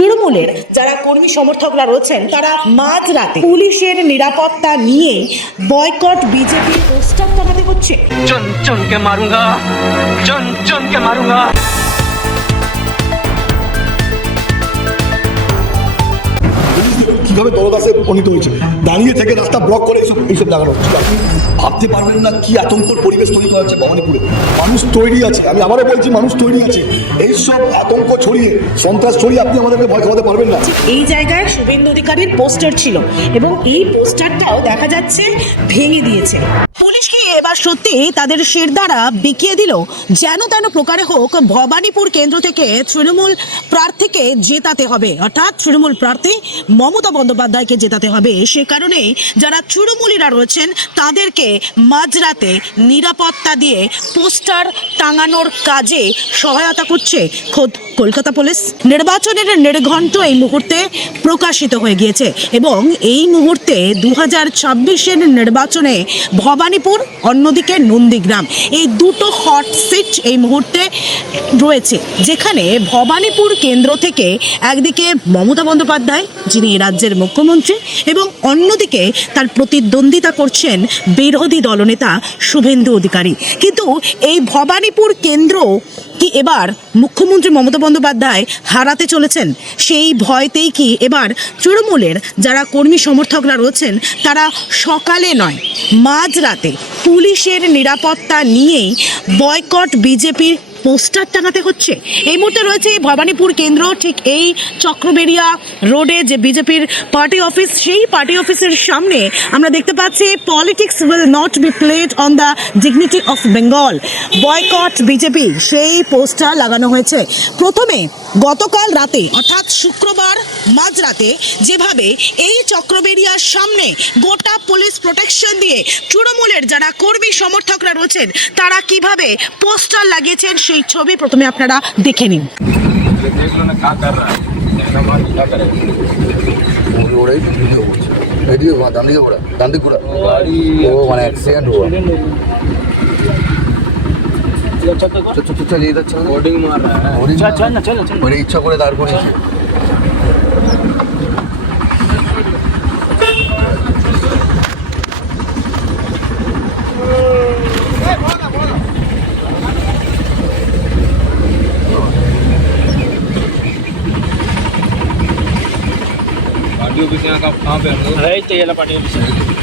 তৃণমূলের যারা কর্মী সমর্থকরা রয়েছেন তারা মাঝরাতে পুলিশের নিরাপত্তা নিয়ে বয়কট বিজেপির পোস্টার টাঙাতে হচ্ছে। चुन चुन के मारूंगा, चुन चुन के मारूंगा। কিভাবে দলদাসে উপনীত হয়েছে, দাঁড়িয়ে থেকে রাস্তা ব্লক করে এইসব লাগানো হচ্ছে। আপনি ভাবতে পারবেন না কি আতঙ্কর পরিবেশ তৈরি করা হচ্ছে ভবানীপুরে। মানুষ তৈরি আছে, আমি আবারও বলছি মানুষ তৈরি আছে। এইসব আতঙ্ক ছড়িয়ে সন্ত্রাস ছড়িয়ে আপনি আমাদেরকে ভয় খাওয়াতে পারবেন না। এই জায়গায় শুভেন্দু অধিকারীর পোস্টার ছিল এবং এই পোস্টারটাও দেখা যাচ্ছে ভেঙে দিয়েছে পুলিশ। কি এবার সত্যি তাদের শিরদাঁড়া বিকিয়ে দিল? যেন তেন প্রকারে হোক ভবানীপুর কেন্দ্র থেকে তৃণমূল প্রার্থীকে জেতাতে হবে, অর্থাৎ তৃণমূল প্রার্থী মমতা বন্দ্যোপাধ্যায়কে জেতাতে হবে। সে কারণেই যারা তৃণমূলীরা রয়েছেন তাদেরকে মাঝরাতে নিরাপত্তা দিয়ে পোস্টার টাঙানোর কাজে সহায়তা করছে খোদ কলকাতা পুলিশ। নির্বাচনের নির্ঘণ্ট এই মুহূর্তে প্রকাশিত হয়ে গিয়েছে এবং এই মুহূর্তে 2026-এর নির্বাচনে ভবানীপুর, অন্যদিকে নন্দীগ্রাম, এই দুটো হট সিট এই মুহূর্তে রয়েছে, যেখানে ভবানীপুর কেন্দ্র থেকে একদিকে মমতা বন্দ্যোপাধ্যায় যিনি রাজ্যের মুখ্যমন্ত্রী এবং অন্যদিকে তার প্রতিদ্বন্দ্বিতা করছেন বিরোধী দলনেতা শুভেন্দু অধিকারী। কিন্তু এই ভবানীপুর কেন্দ্র কি এবার মুখ্যমন্ত্রী মমতা বন্দ্যোপাধ্যায় হারাতে চলেছেন? সেই ভয়তেই কি এবার তৃণমূলের যারা কর্মী সমর্থকরা রয়েছেন তারা সকালে নয় মাঝরাতে পুলিশের নিরাপত্তা নিয়েই বয়কট বিজেপির পোস্টার টাঙাতে হচ্ছে? এই মুহূর্তে রয়েছে ভবানীপুর কেন্দ্র, ঠিক এই চক্রবেড়িয়া রোডে যে বিজেপির পার্টি অফিস, সেই পার্টি অফিসের সামনে আমরা দেখতে পাচ্ছি politics will not be played on the dignity of Bengal, boycott BJP, সেই পোস্টার লাগানো হয়েছে। প্রথমে গতকাল রাতে অর্থাৎ শুক্রবার মাঝরাতে যেভাবে এই চক্রবেড়িয়ার সামনে গোটা পুলিশ প্রোটেকশন দিয়ে তৃণমূলের যারা কর্মী সমর্থকরা রয়েছেন তারা কিভাবে পোস্টার লাগিয়েছেন সেই ছবি প্রথমে আপনারা দেখে নিন। ইচ্ছা করে দাঁড় করেছে। पार्टी ऑफिस यहाँ का कहाँ पे है? तो ये पार्टी ऑफिस है।